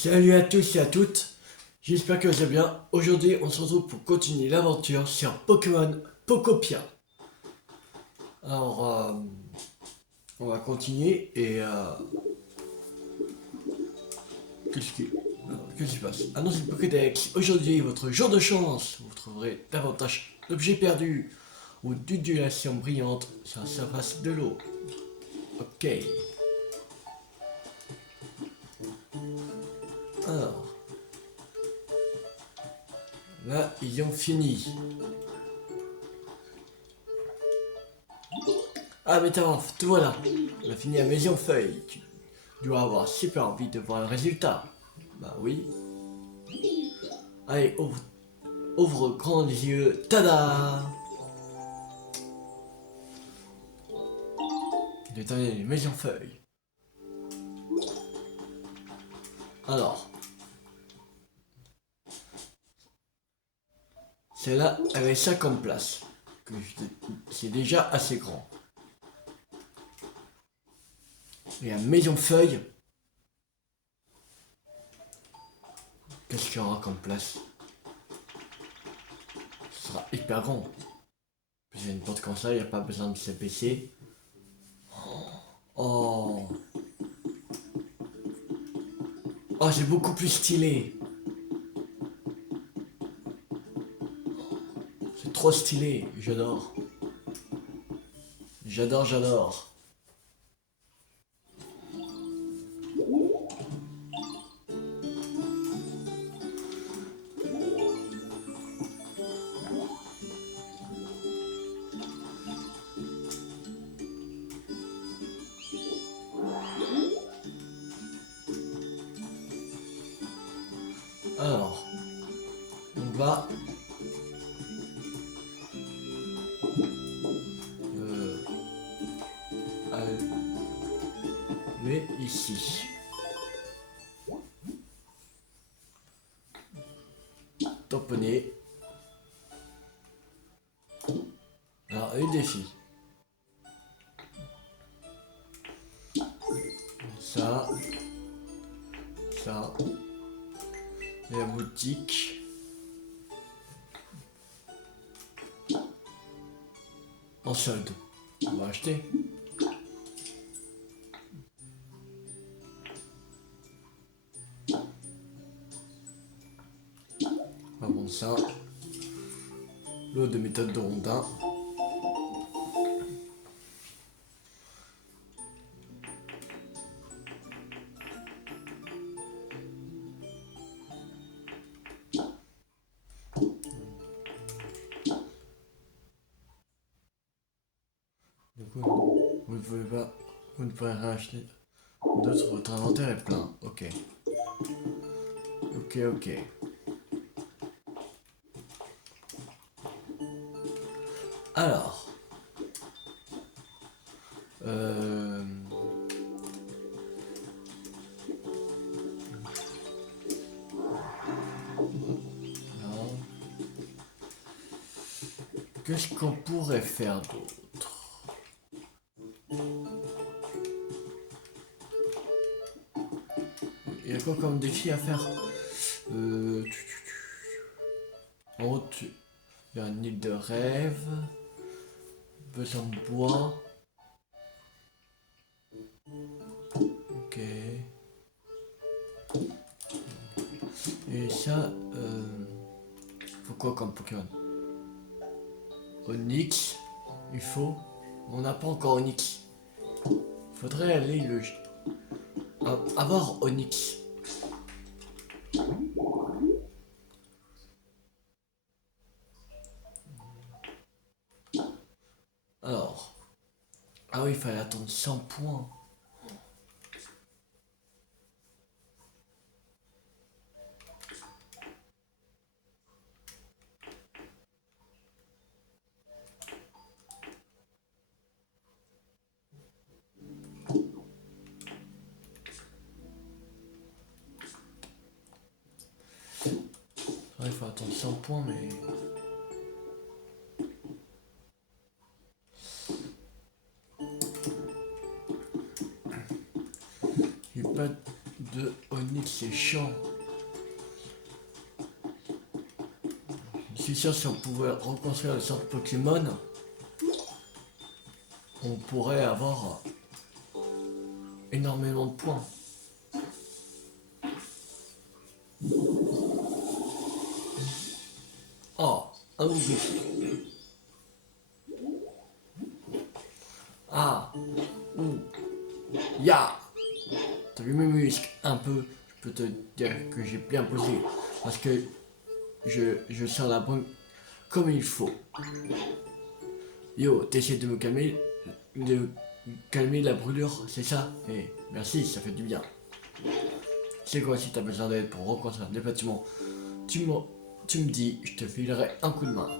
Salut à tous et à toutes, j'espère que vous allez bien. Aujourd'hui, on se retrouve pour continuer l'aventure sur Pokémon Pokopia. Alors, on va continuer et qu'est-ce qui se passe? Annonce le Pokédex. Aujourd'hui, votre jour de chance. Vous trouverez davantage d'objets perdus ou d'undulations brillantes sur la surface de l'eau. Ok. Alors, là, ils ont fini. Ah mais t'as, te voilà. On a fini la maison feuille. Tu dois avoir super envie de voir le résultat. Bah oui. Allez, ouvre grand les yeux. Tada! Détailler les maisons feuilles. Alors, celle-là avait 50 places. C'est déjà assez grand. Et la maison feuille. Qu'est-ce qu'il y aura comme place? Ce sera hyper grand. Puis il y a une porte comme ça, il n'y a pas besoin de s'épaisser. Oh, oh, c'est beaucoup plus stylé. C'est trop stylé, j'adore. J'adore, j'adore. Alors, on va euh, aller ici. Tamponner. Alors, un défi. Ça. Ça. Et la boutique. En solde. On va acheter. On va prendre ça. L'eau de méthode de rondin. Du coup, vous ne pouvez pas. Vous ne pourrez rien acheter. D'autres, votre inventaire est plein. Ok. Ok, ok. Alors. Euh... non. Qu'est-ce qu'on pourrait faire d'autre? Il y a quoi comme défi à faire? En haut, il y a un île de rêve. Besoin de bois. Ok. Et ça, faut quoi comme Pokémon? Onyx, il faut. On n'a pas encore Onyx. Faudrait aller le. Avoir Onyx. Alors. Ah oui, il fallait attendre 100 points. Ah, il faut attendre 100 points, mais. J'ai pas de Onyx et Champ. Je suis sûr si on pouvait reconstruire le centre Pokémon, on pourrait avoir énormément de points. Oh, un oubli. Ah, ouh, ya. T'as vu mes muscles un peu, je peux te dire que j'ai bien posé. Parce que je sens la brume comme il faut. Yo, t'essaies de calmer la brûlure, c'est ça? Eh, merci, ça fait du bien. C'est quoi si t'as besoin d'aide pour reconstruire des bâtiments? Tu me dis, je te filerai un coup de main.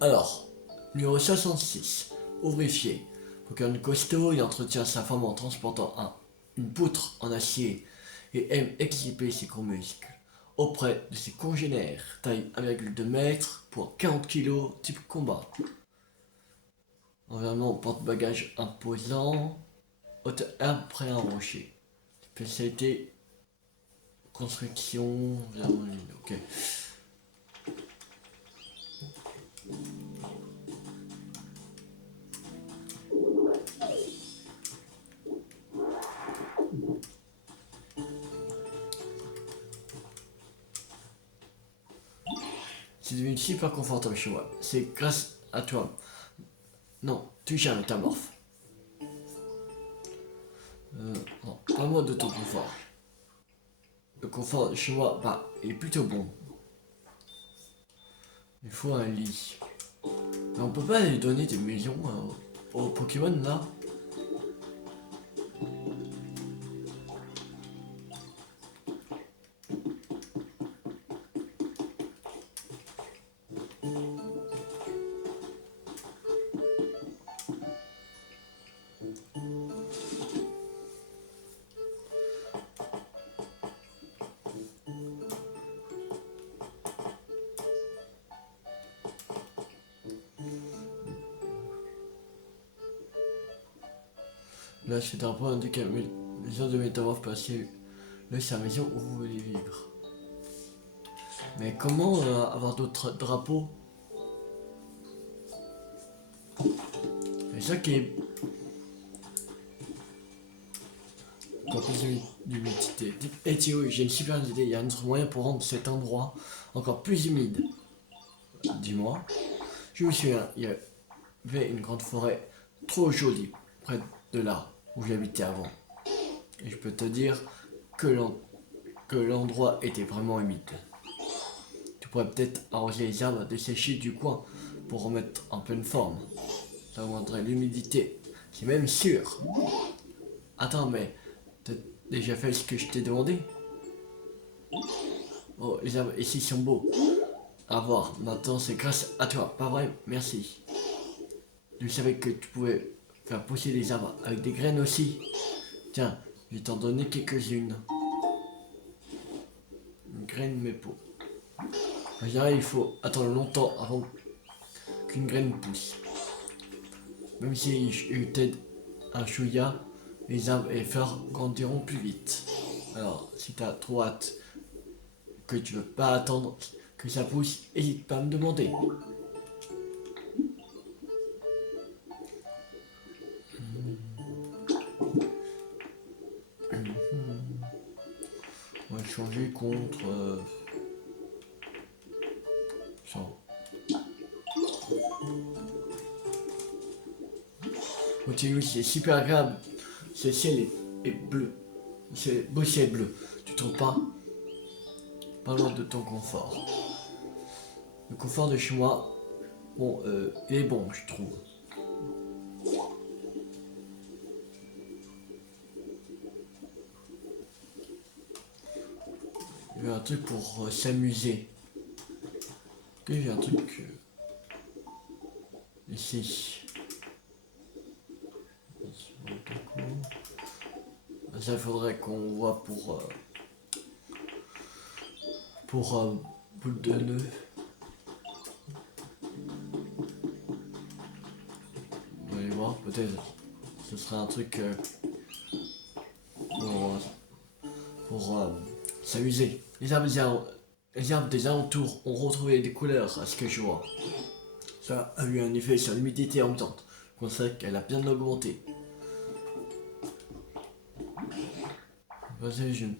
Alors, numéro 66, ouvrier. Pokémon costaud, il entretient sa forme en transportant une poutre en acier et aime exhiber ses gros muscles auprès de ses congénères, taille 1,2 m pour 40 kg, type combat. Environnement porte-bagages imposant, haute herbe près à un rocher. Spécialité construction, ok. C'est devenu super confortable chez moi. C'est grâce à toi. Non, tu gères métamorphe. Non, parle-moi de ton confort. Le confort de chez moi, bah, il est plutôt bon. Il faut un lit. Mais on peut pas lui donner des maisons aux Pokémon là. Là, c'est un point indiqué à maison de métamorphe passée. Là, c'est la maison où vous voulez vivre. Mais comment avoir d'autres drapeaux? C'est ça qui est. Encore plus d'humidité. Et Théo, j'ai une super idée. Il y a un autre moyen pour rendre cet endroit encore plus humide. Dis-moi. Je me souviens, il y avait une grande forêt trop jolie près de là où j'habitais avant. Et je peux te dire que l'endroit était vraiment humide. Tu pourrais peut-être arroser les arbres desséchés du coin pour remettre en pleine forme. Ça augmenterait l'humidité, c'est même sûr. Attends, mais t'as déjà fait ce que je t'ai demandé? Oh, les arbres ici sont beaux. À voir, maintenant c'est grâce à toi, pas vrai? Merci. Je savais que tu pouvais faire pousser des arbres avec des graines aussi. Tiens, je vais t'en donner quelques-unes. Une graine mais peau. En général, il faut attendre longtemps avant qu'une graine pousse. Même si je t'aide un chouïa, les arbres et les fleurs grandiront plus vite. Alors, si t'as trop hâte, que tu veux pas attendre que ça pousse, n'hésite pas à me demander. On va changer contre 100. Oui, c'est super agréable. Ce ciel est bleu. C'est beau ciel bleu. Tu trouves pas? Parlons de ton confort. Le confort de chez moi, bon, il est bon, je trouve. Il y a un truc pour s'amuser. Que j'ai un truc ici. Ça, il faudrait qu'on voit pour boule de nœud. On va aller voir pas, peut-être ce serait un truc pour s'amuser. Les arbres des alentours ont retrouvé des couleurs à ce que je vois. Ça a eu un effet sur l'humidité ambiante. On sait qu'elle a bien augmenté. Vas-y,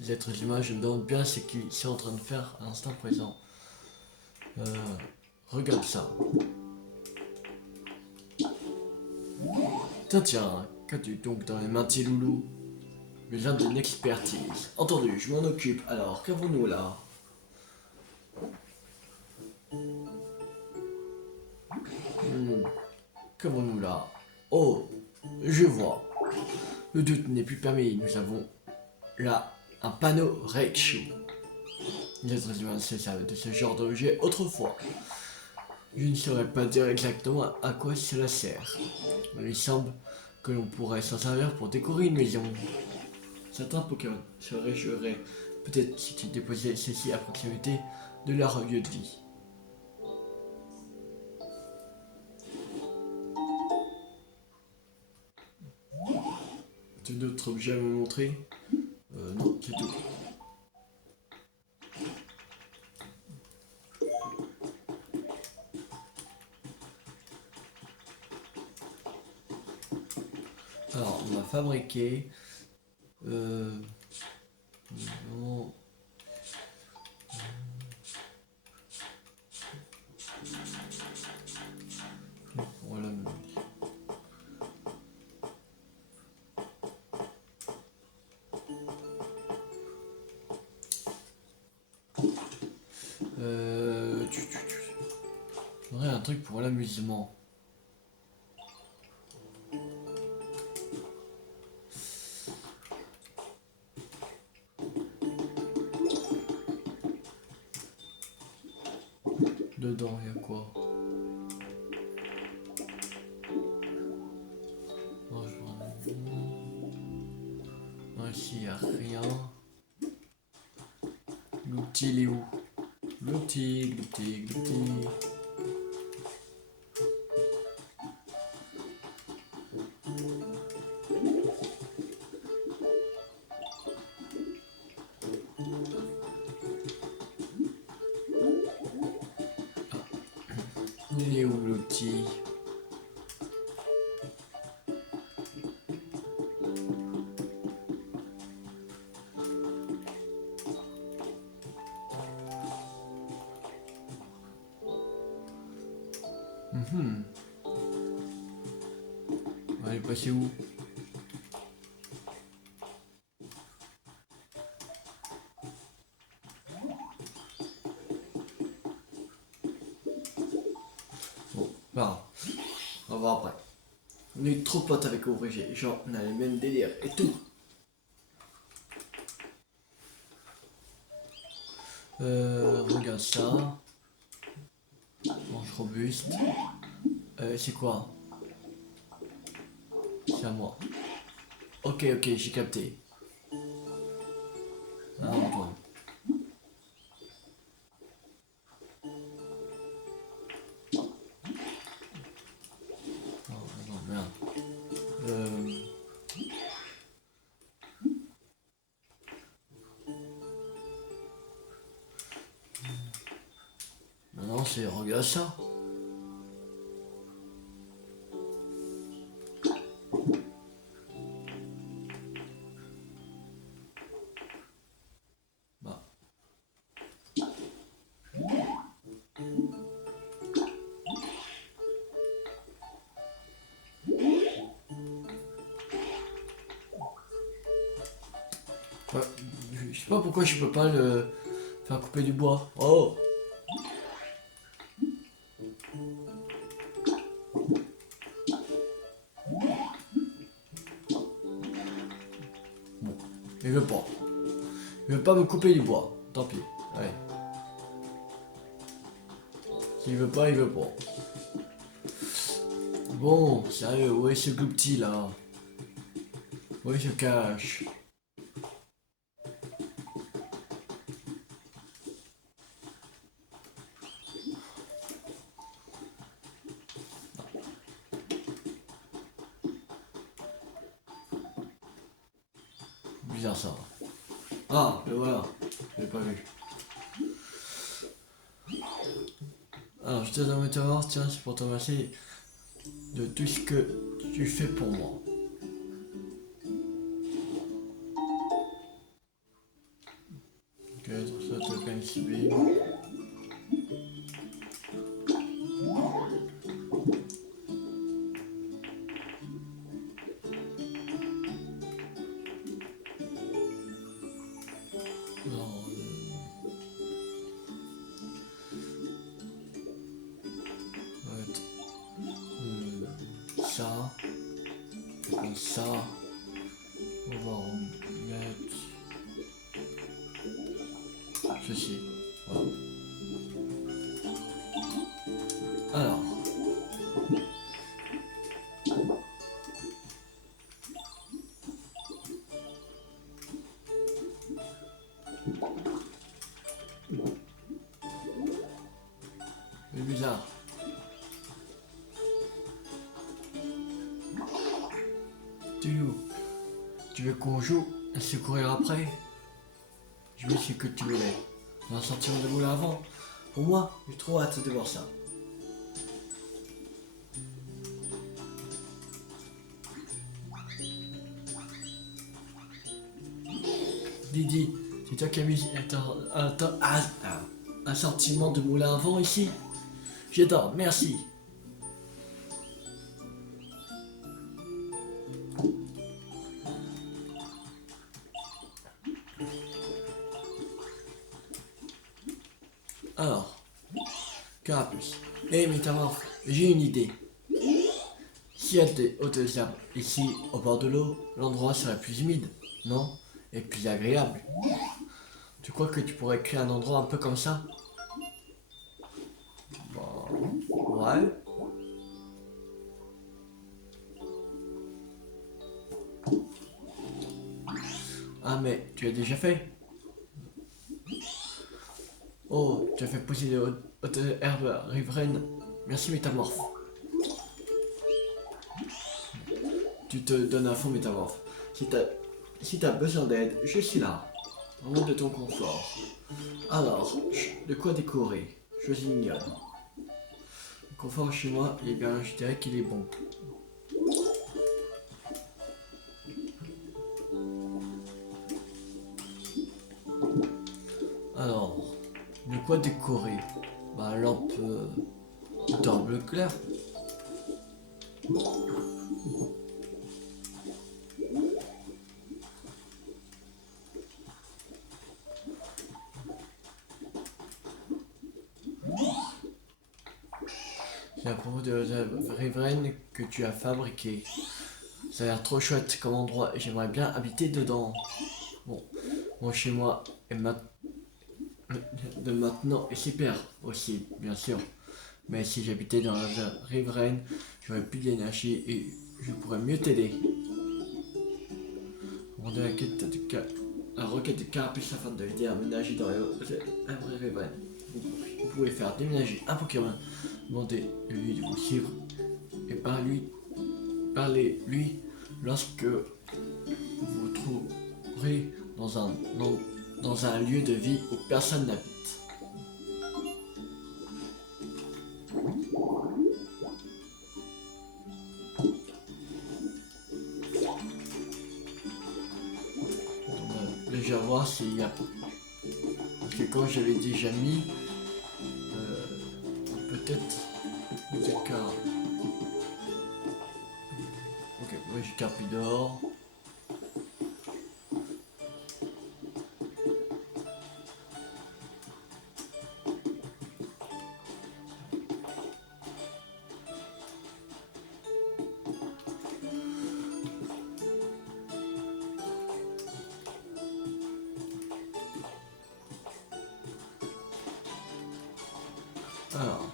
les êtres humains, je me demande bien ce qu'ils sont en train de faire à l'instant présent. Regarde ça. Tiens, qu'as-tu donc dans les mains, petit loulou? Besoin d'une expertise. Entendu, je m'en occupe. Alors, qu'avons-nous là? Qu'avons-nous là? Oh, je vois. Le doute n'est plus permis. Nous avons là un panneau Reikshu. Les êtres humains se servaient de ce genre d'objet autrefois. Je ne saurais pas dire exactement à quoi cela sert. Mais il semble que l'on pourrait s'en servir pour décorer une maison. Certains Pokémon se réjouiraient peut-être si tu déposais ceci à proximité de leur lieu de vie. Tu as d'autres objets à me montrer? Non, c'est tout. Alors, on va fabriquer... non. Voilà. J'aurais un truc pour l'amusement. Dedans, il y a quoi? Non, je vois non, ici, il n'y a rien. L'outil, il est où? L'outil. Il est où l'outil? On va aller passer où? Bon, pas grave. On va voir après. On est trop potes avec OVG, genre on a les mêmes délires et tout. Regarde ça. Manche robuste. C'est quoi? C'est à moi. Ok, j'ai capté. Ah, Antoine. Non, merde. Non, c'est regarde ça. Bah. Ouais, je sais pas pourquoi je peux pas le faire couper du bois. Oh! Bon, il veut pas. Il veut pas me couper du bois. Tant pis. Allez. S'il veut pas, il veut pas. Bon, sérieux, où est ce Gloopty là? Où il se cache? bizarre ça. Ah, mais voilà, je l'ai pas vu. Alors, je te donne te voir, tiens, c'est pour te remercier de tout ce que tu fais pour moi. Ok, donc ça te fait une civile. Ça, comme ça, on va remettre ceci. Voilà. Alors, c'est bizarre. Tu veux qu'on joue à se courir après? Je veux ce que tu voulais. Un sentiment de boule avant. Pour moi, j'ai trop hâte de voir ça. Didi, c'est toi qui as mis un sentiment de moulin à vent ici? J'adore, merci. Alors, Carapuce. Hé, Métamorphe, j'ai une idée. S'il y a des hautes herbes ici au bord de l'eau, l'endroit serait plus humide, non? Et plus agréable. Tu crois que tu pourrais créer un endroit un peu comme ça? Bon, ouais. Ah mais tu as déjà fait? Oh, tu as fait pousser des hautes herbes riveraines. Merci Métamorphe. Tu te donnes à fond Métamorphe. Si t'as besoin d'aide, je suis là. Au nom de ton confort. Alors, de quoi décorer? Je l'ignore. Le confort chez moi, eh bien, je dirais qu'il est bon. Alors, de quoi décorer? Bah, lampe d'or bleu clair. C'est à propos de la riveraine que tu as fabriquée. Ça a l'air trop chouette comme endroit et j'aimerais bien habiter dedans. Bon, mon chez moi est de maintenant est super aussi, bien sûr. Mais si j'habitais dans la riveraine, j'aurais plus d'énergie et je pourrais mieux t'aider. Rendez la requête de Carapuce afin de l'aider à aménager dans la vraie riveraine. Vous pouvez faire déménager un Pokémon, demandez-lui de vous suivre et parlez-lui lorsque vous trouverez dans un lieu de vie où personne n'habite. On va déjà voir s'il y a... Parce que comme j'avais déjà mis, peut-être des cas. Ok, moi j'ai Carpidor. Alors.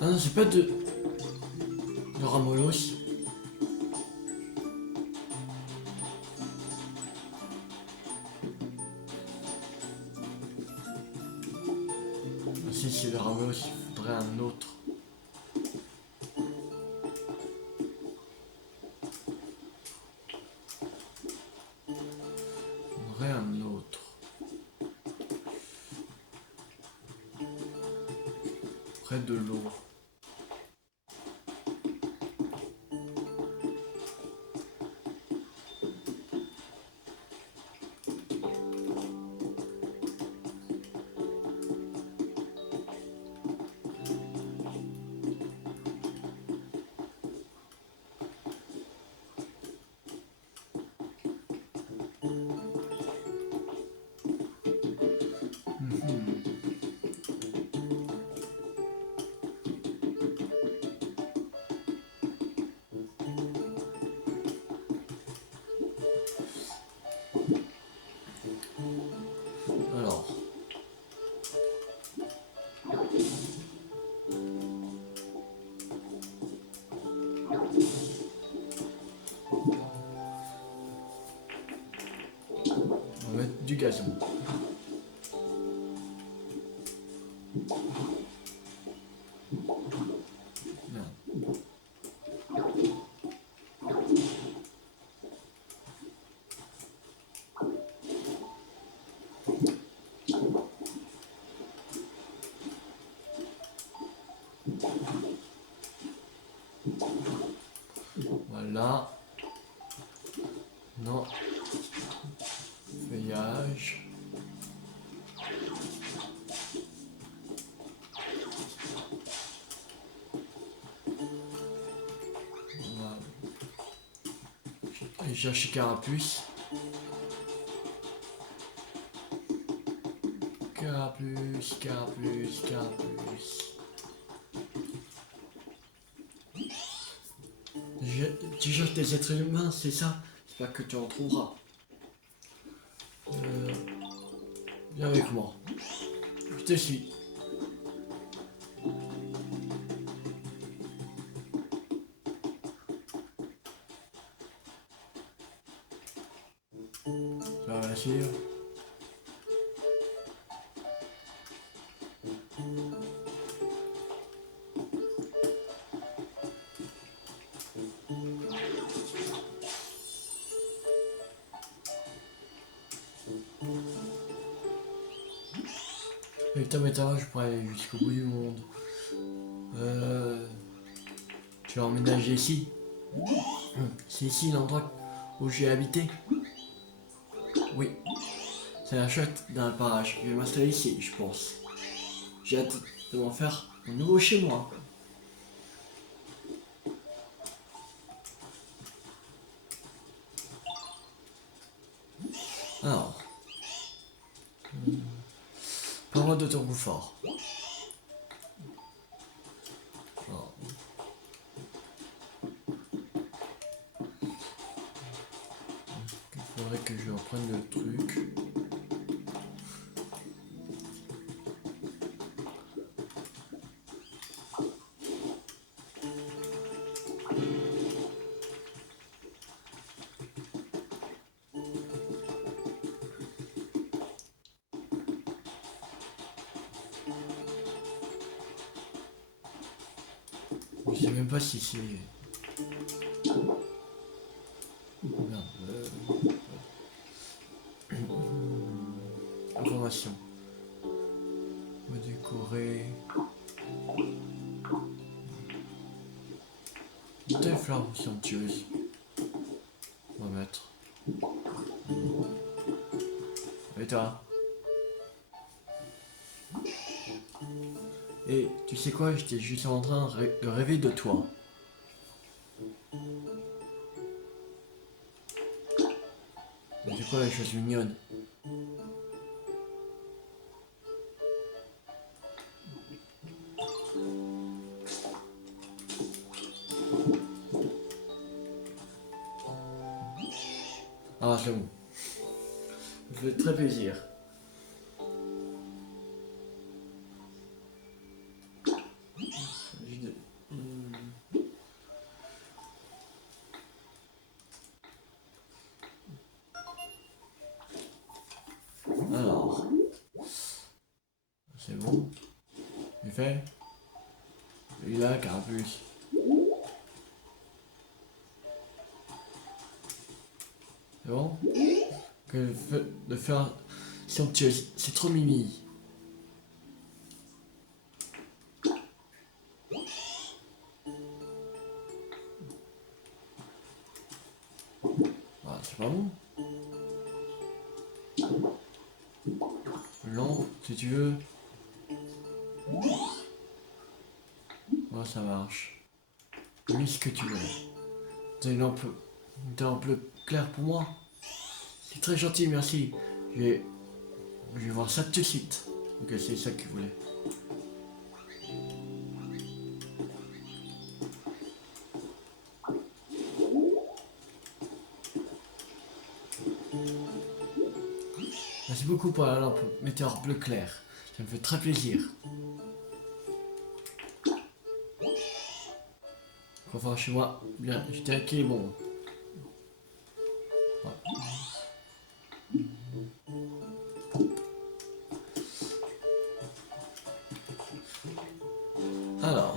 Ah non, c'est pas de Ramolos. Ah, si c'est le Ramolos, il voudrais un autre. J'aimerais un autre. Près de l'eau. Alors. On va mettre du gazon. Merde. Voilà. Non. Feuillage. On va aller chercher Carapuce. Carapuce, Carapuce, Carapuce. Tu cherches des êtres humains, c'est ça? J'espère que tu en trouveras. Viens avec moi. Je te suis. Ça va sûr. Avec ta météo, je pourrais aller jusqu'au bout du monde. Tu vas emménager ici. C'est ici l'endroit où j'ai habité. Oui. C'est la chouette dans le parage. Je vais m'installer ici, je pense. J'ai hâte de m'en faire un nouveau chez moi. Alors. Parle-moi de ton confort. Alors. Il faudrait que je reprenne le truc. Je sais même pas si c'est... Merde, information. Me décorer. Des fleurs somptueuses. On va mettre. Et toi? Et tu sais quoi, j'étais juste en train de rêver de toi. Mais c'est quoi la chose mignonne? Ah, c'est bon. Ça fait très plaisir. Alors. C'est bon. Tu fais? Il a Carapuce. C'est bon? Que de faire somptueuse, c'est trop mimi. Ah, c'est pas bon. Non, si tu veux. Ouais, ça marche. Mets ce que tu veux. T'as une lampe claire pour moi? C'est très gentil, merci. Je vais voir ça tout de suite. Ok, c'est ça qu'il voulait. Merci beaucoup pour la lampe météore bleu clair. Ça me fait très plaisir. Enfin, chez moi, bien, je dirais qu'il est bon. Ouais. Alors.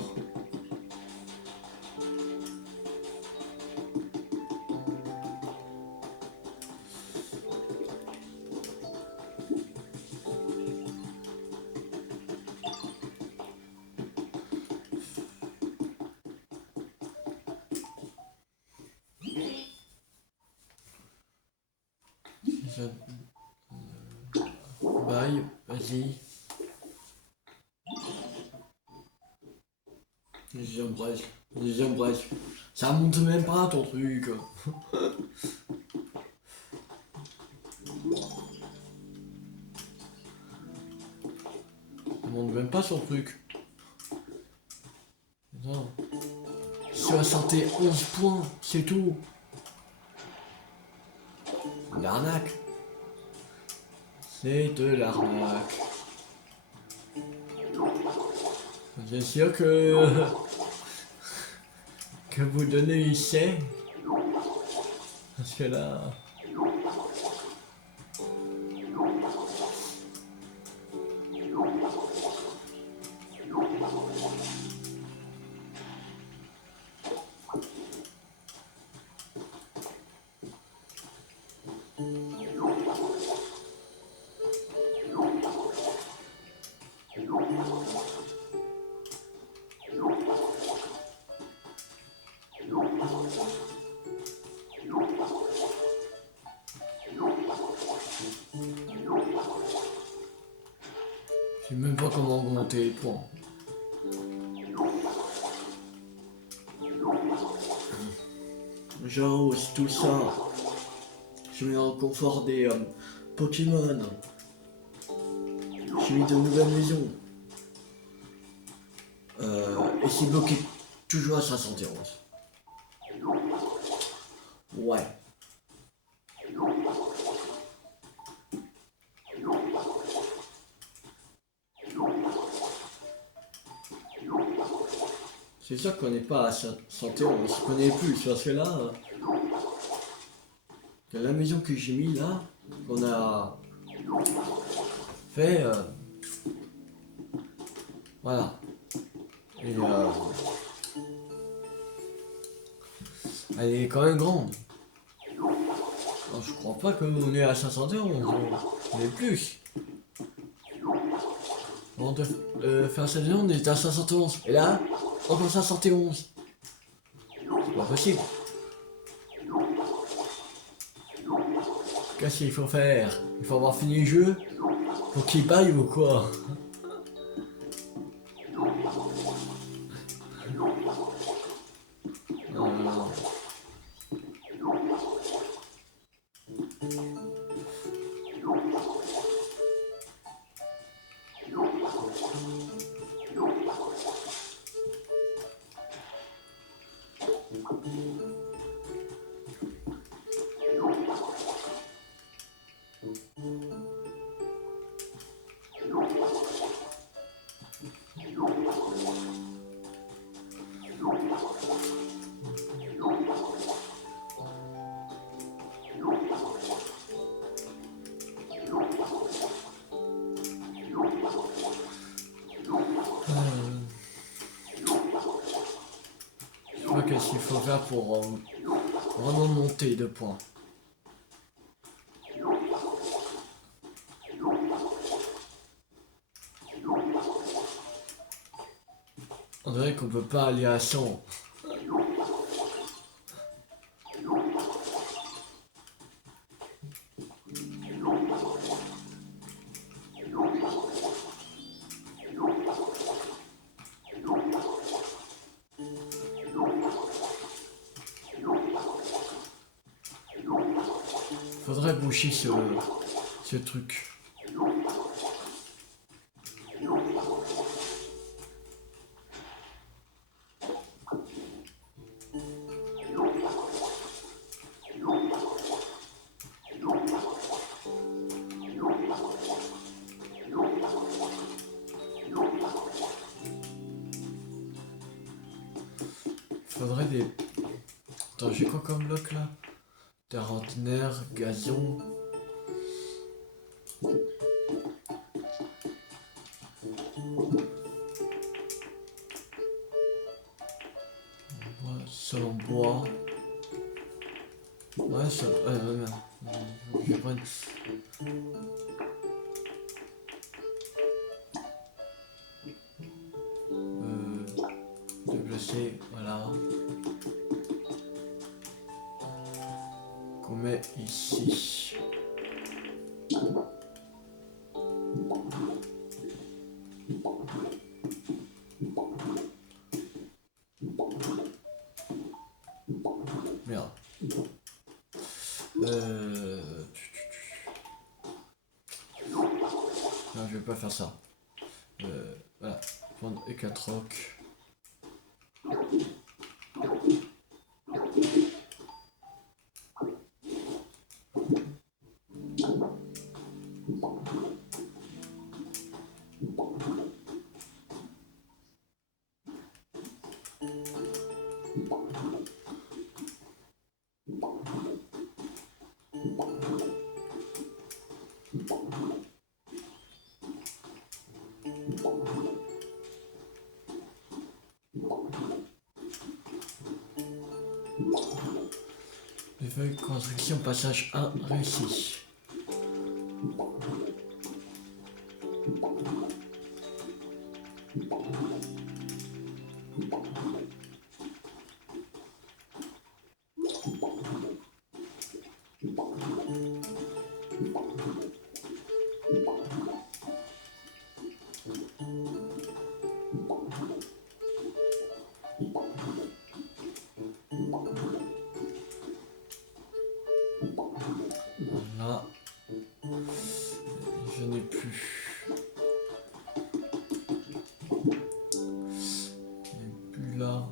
Bye, vas-y. Deuxième bref. Ça monte même pas ton truc. Ça monte même pas son truc. Non. 71 points, c'est tout. Une arnaque. C'est de l'arnaque. Bien sûr que vous donnez ici. Parce que là. Je sais même pas comment augmenter les points. J'ose tout ça. Je mets en confort des Pokémon. J'ai mis de nouvelles maisons. Et c'est bloqué toujours à 71. Ouais. C'est sûr qu'on n'est pas à 71, on connaît plus, parce que là, la maison que j'ai mis là, qu'on a fait, voilà. Et elle est quand même grande. Alors, je crois pas qu'on est à 511, on est plus. Avant de faire cette maison, on était à 511. Et là, encore 511. C'est pas possible. Qu'est-ce qu'il faut faire? Il faut avoir fini le jeu pour qu'il baille ou quoi? Non, non, non. qu'est-ce qu'il faut faire pour vraiment monter de points. On dirait qu'on peut pas aller à 100. Faudrait boucher ce truc. Faudrait des... Attends, j'ai quoi comme bloc là? Quarantenaire, gazon. Sol en bois. Ouais, ça... merde. Je vais prendre... Déplacer, voilà. Qu'on met ici. Merde. Non, je vais pas faire ça. Voilà. Prendre E4 rock. Les feuilles de construction passage 1 réussi. Voilà. Je n'ai plus. Je n'ai plus là.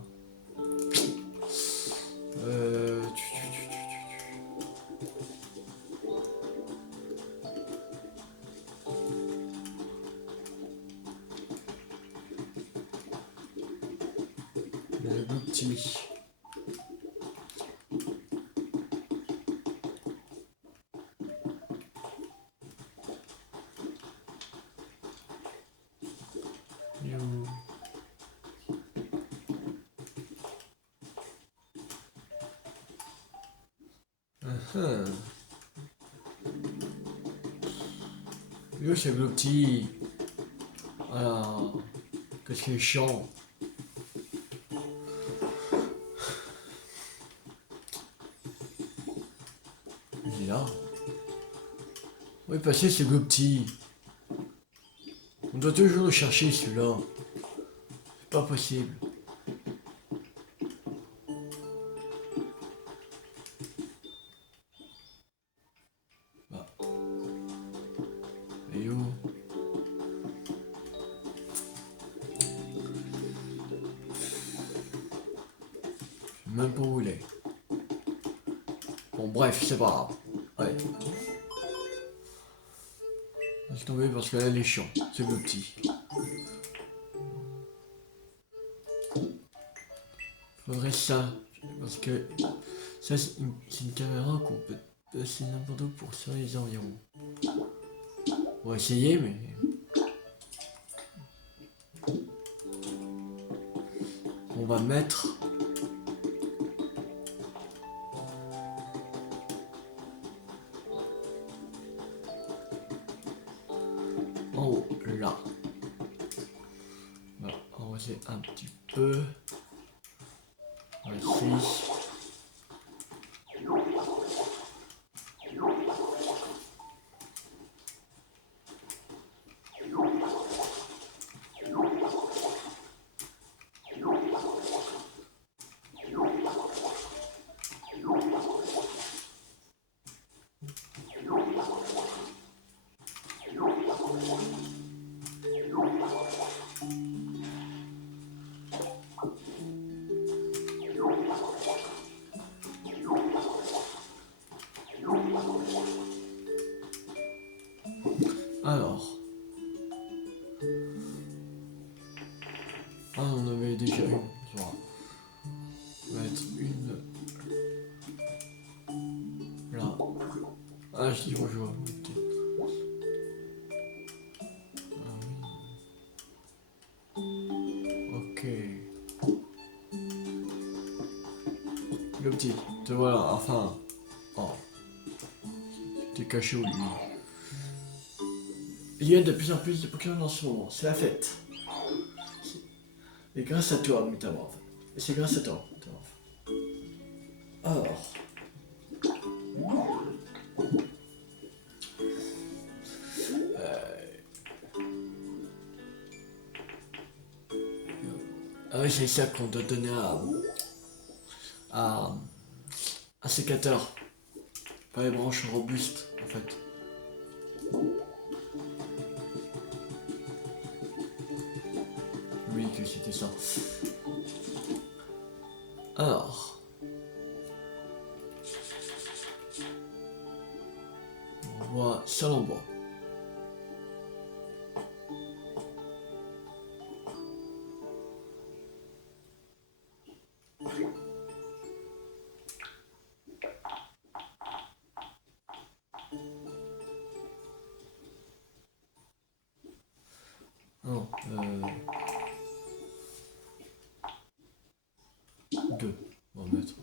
Le petit. Yo, c'est le petit. Voilà. Qu'est-ce qu'il est chiant. Il est là. Oui, passer c'est le petit. On doit toujours le chercher celui-là. C'est pas possible. Ah. Et où? Je sais même pas où il est. Bon, bref, c'est pas grave. Allez. Laisse tomber parce que là, il est chiant. C'est le petit. Faudrait ça. Parce que ça, c'est une caméra qu'on peut passer n'importe où pour sur les environs. On va essayer, mais... On va mettre creuser un petit peu. Ici. Alors. Ah, on avait déjà une. On va mettre une. Là. Ah, je dis bonjour. Ah oui. Ok. Le petit. Te voilà, enfin. Oh. T'es caché où lui? Il y a de plus en plus de Pokémon en ce moment. C'est la fête. Et grâce à toi, Metamorph. Et c'est grâce à toi, Metamorph. Alors. Ah oui, c'est ça qu'on doit donner à un sécateur. Pas les branches robustes, en fait. Oui, que c'était ça. Alors. On voit ça en bois. Non, deux. On va mettre.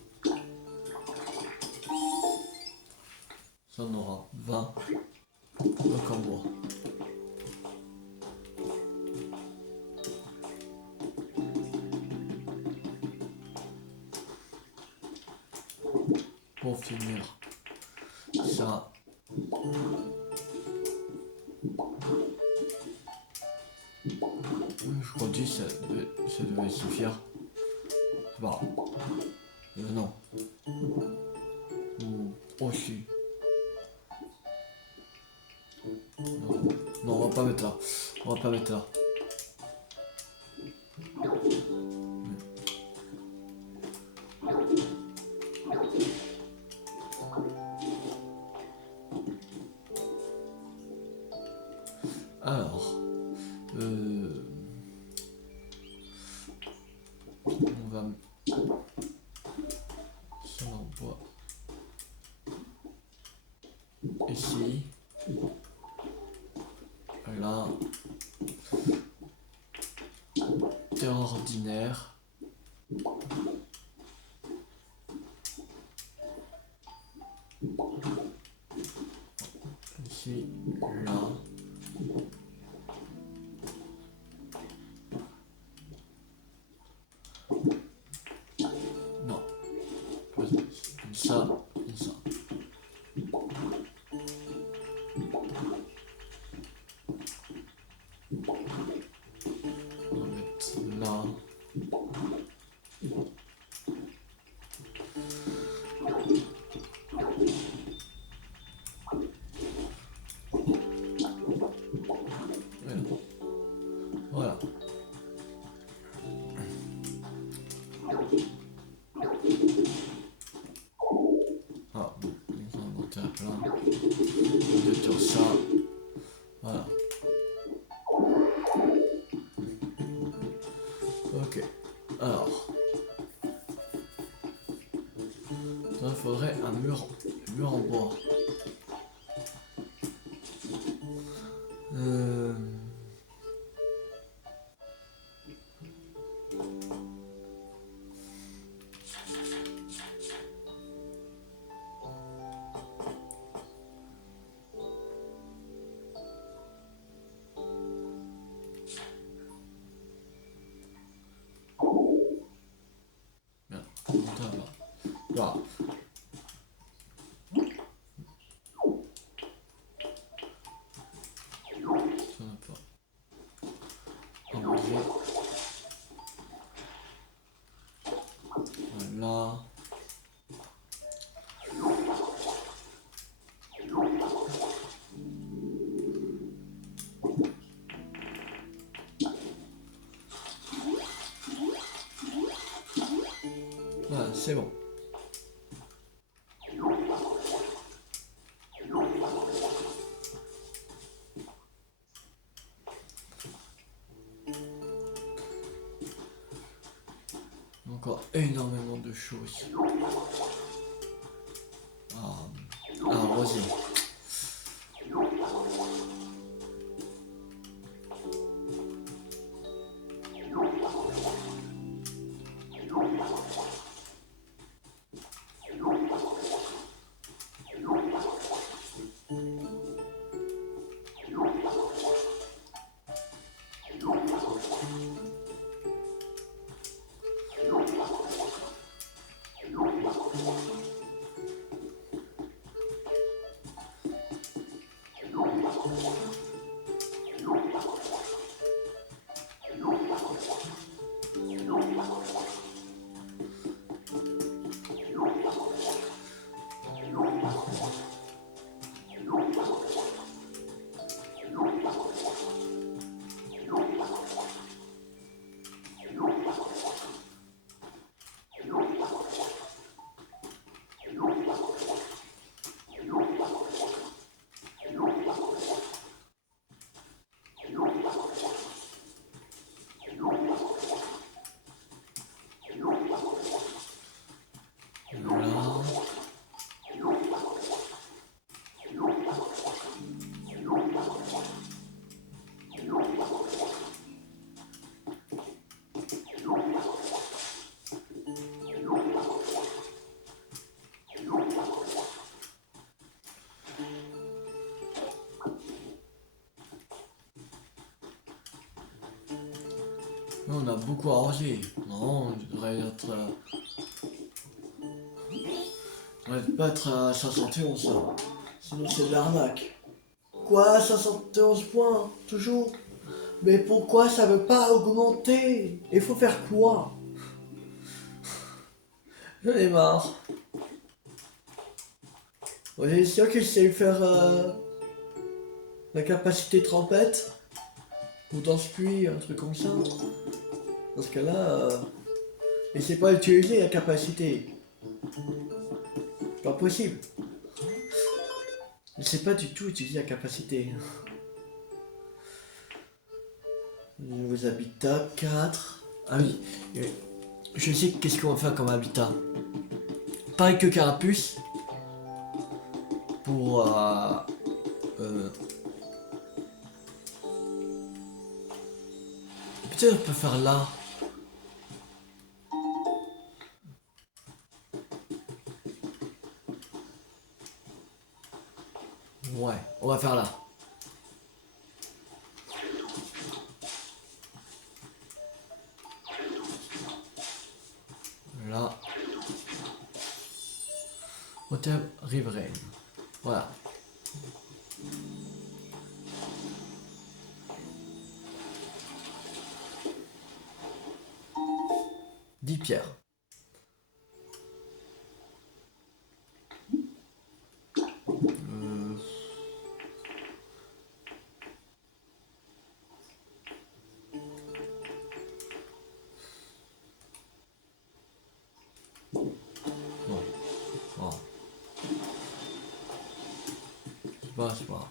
Ça en aura 20. Donc en bois. Pour finir ça. Je crois que ça devait suffire. Bah. Non. Oh si. Non. Non, on va pas mettre là. On va pas mettre là. Alors. On va. Ça l'envoie. Ici. Là. Terre ordinaire. Ici. Là. Non. Comme ça. Comme ça. On va mettre là. Voilà. Ah, bon, on va monter à plein. De tout ça. Voilà. Ok. Alors. Il faudrait un mur en bois. Voilà. Ça va pas. Enlever. Voilà. Voilà, c'est bon. Encore énormément de choses. Rosier. On a beaucoup arrangé. Non, on devrait être. On devrait pas être à 71 là. Sinon c'est de l'arnaque. Quoi, 71 points? Toujours? Mais pourquoi ça veut pas augmenter? Il faut faire quoi? J'en ai marre. Bon, j'ai sûr que je sais faire la capacité trempette. Ou danse-pluie, un truc comme ça. Dans ce cas-là, et c'est pas utiliser la capacité. Pas possible. Je sais pas du tout utiliser la capacité. Nouveaux habitats, 4. Ah oui, je sais qu'est-ce qu'on va faire comme habitat. Pareil que Carapuce. Pour... Peut-être on peut faire là. Ouais, on va faire là. Là. Hôtel riveraine. Voilà. 10 pierres. Bon. Voilà. C'est pas.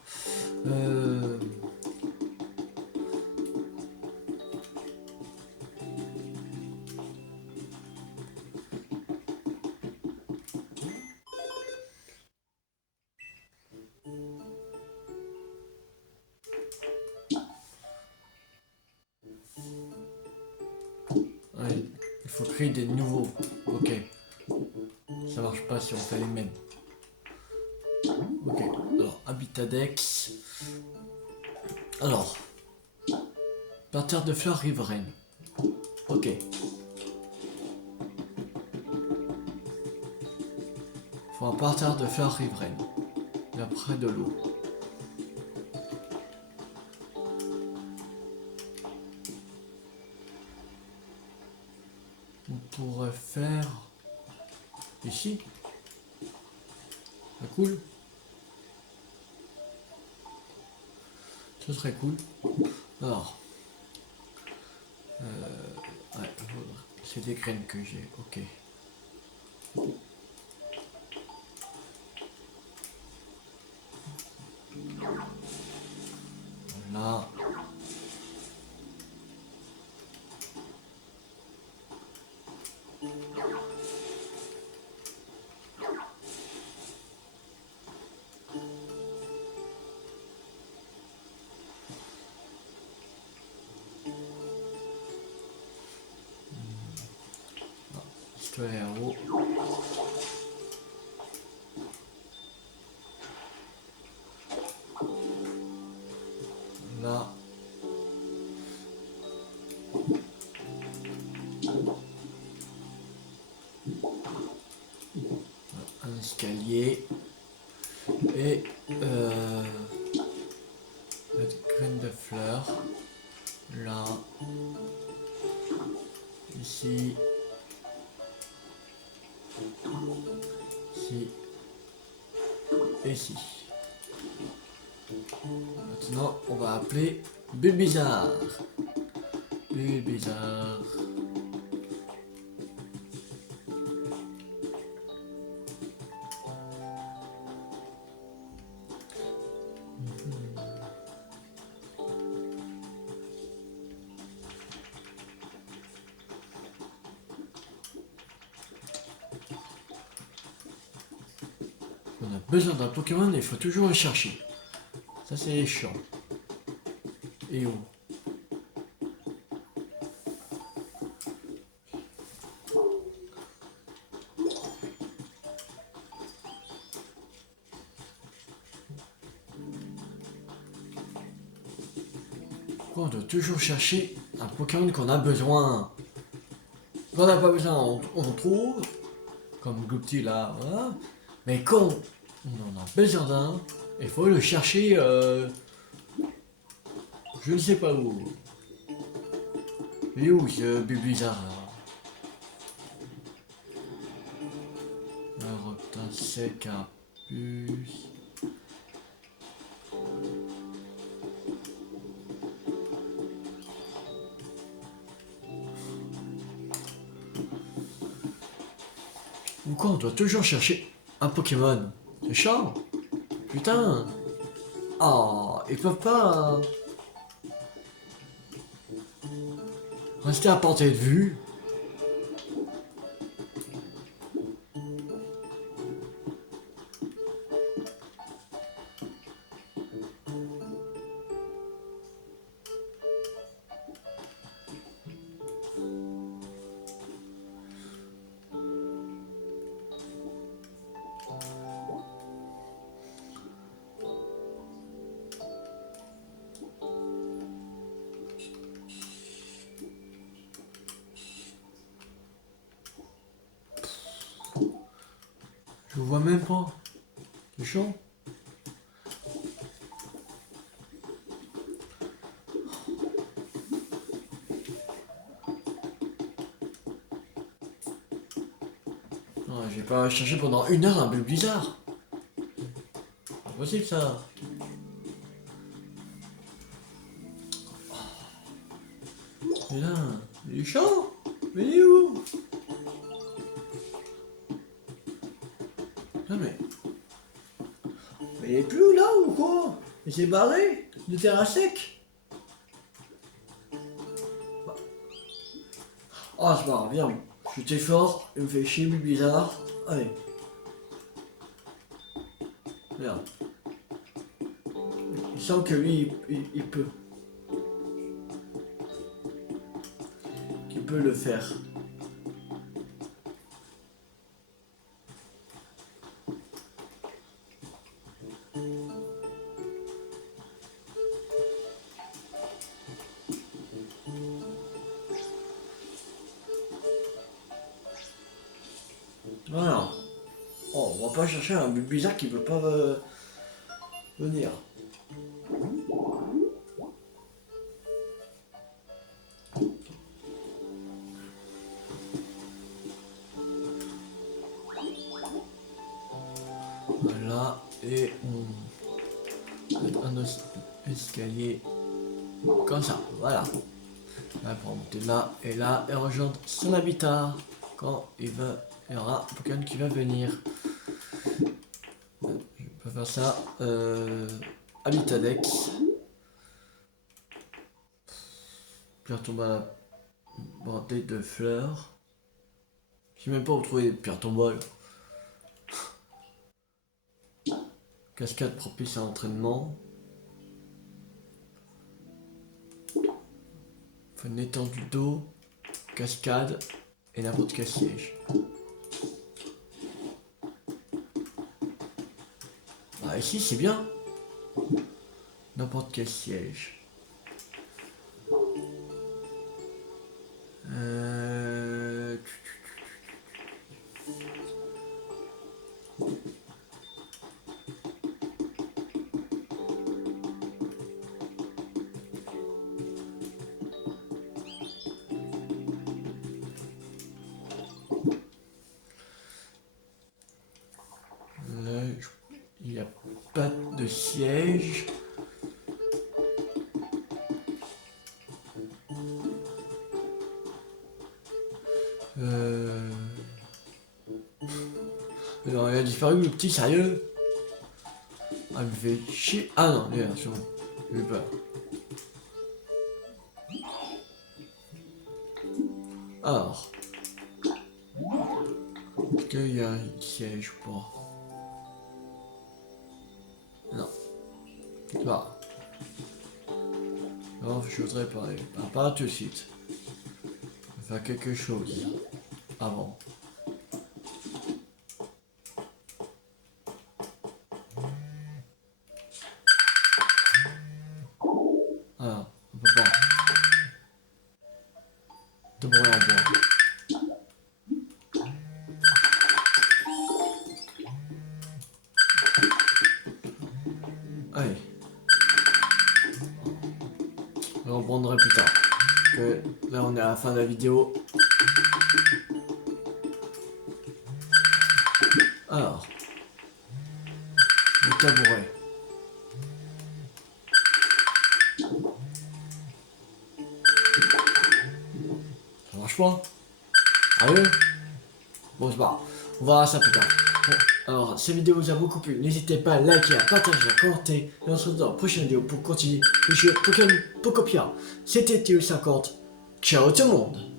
Ouais, il faut créer des nouveaux. Ok. Ça marche pas si on fait les mêmes. Ok. Alors, Habitat Dex. Alors. Parterre de fleurs riveraines. Ok. faut un parterre de fleurs riveraines, d'après de l'eau. On pourrait faire ici. C'est cool. Ce serait cool. Alors, ouais, c'est des graines que j'ai. Ok. Voilà. Pistolet à eau. Là. Un escalier. Et la graine de fleurs. Là. Ici. Ici. Et ici. Maintenant, on va appeler Bulbizarre. Bulbizarre. On a besoin d'un Pokémon et il faut toujours le chercher. Ça c'est chiant. Et où? On doit toujours chercher un Pokémon qu'on a besoin. Quand on n'a pas besoin, on trouve. Comme Goupti là, voilà. Mais quand on en a besoin d'un, il faut le chercher, je ne sais pas où. Il est où ce Bulbizarre là? Un reptile sec à puce. Ou quoi, on doit toujours chercher un Pokémon. C'est chiant. Putain. Oh, ils peuvent pas rester à portée de vue. Je vois même pas. C'est chaud. J'ai pas cherché pendant 1 heure un Bulbizarre. C'est possible ça. Mais là, il est chaud. Mais il est où? Non mais il est plus là ou quoi? Il s'est barré de terrain sec. Ah c'est pas grave, viens. Je t'ai fort, il me fait chier Bulbizarre. Allez. Regarde. Il semble que lui, il peut. Il peut le faire. Voilà. Oh, on va va pas chercher un but bizarre qui peut pas venir. Voilà, et on met un escalier comme ça, voilà. Là, pour monter là et là et rejoindre son habitat quand il y aura un Pokémon qui va venir. Je peux faire ça. Habitat Dex. Pierre tombale bordée de fleurs. Je sais même pas où trouver des pierres tombales. Cascade propice à l'entraînement. Une étendue d'eau, cascade et n'importe quel siège. Bah ici c'est bien. N'importe quel siège. Il n'y a pas de siège. Alors, il a disparu le petit, sérieux? Ah, il me fait chier. Ah non, il est là, c'est bon. J'ai eu peur. Alors. Est-ce qu'il y a un siège ou pas? Non. Là. Non, je voudrais parler. Pas tout de suite. Je vais faire quelque chose. Avant. Ah, on peut pas. De bruit en bois. Allez. Je reprendrai plus tard. Que là on est à la fin de la vidéo. Alors. Le tabouret. Ça marche pas? Sérieux? Bon c'est pas grave. On verra ça plus tard. Bon, alors, cette vidéo vous a beaucoup plu. N'hésitez pas à liker, à partager, à commenter. Et on se retrouve dans la prochaine vidéo pour continuer le jeu Pokémon Pocopia. C'était Théo50. Ciao tout le monde!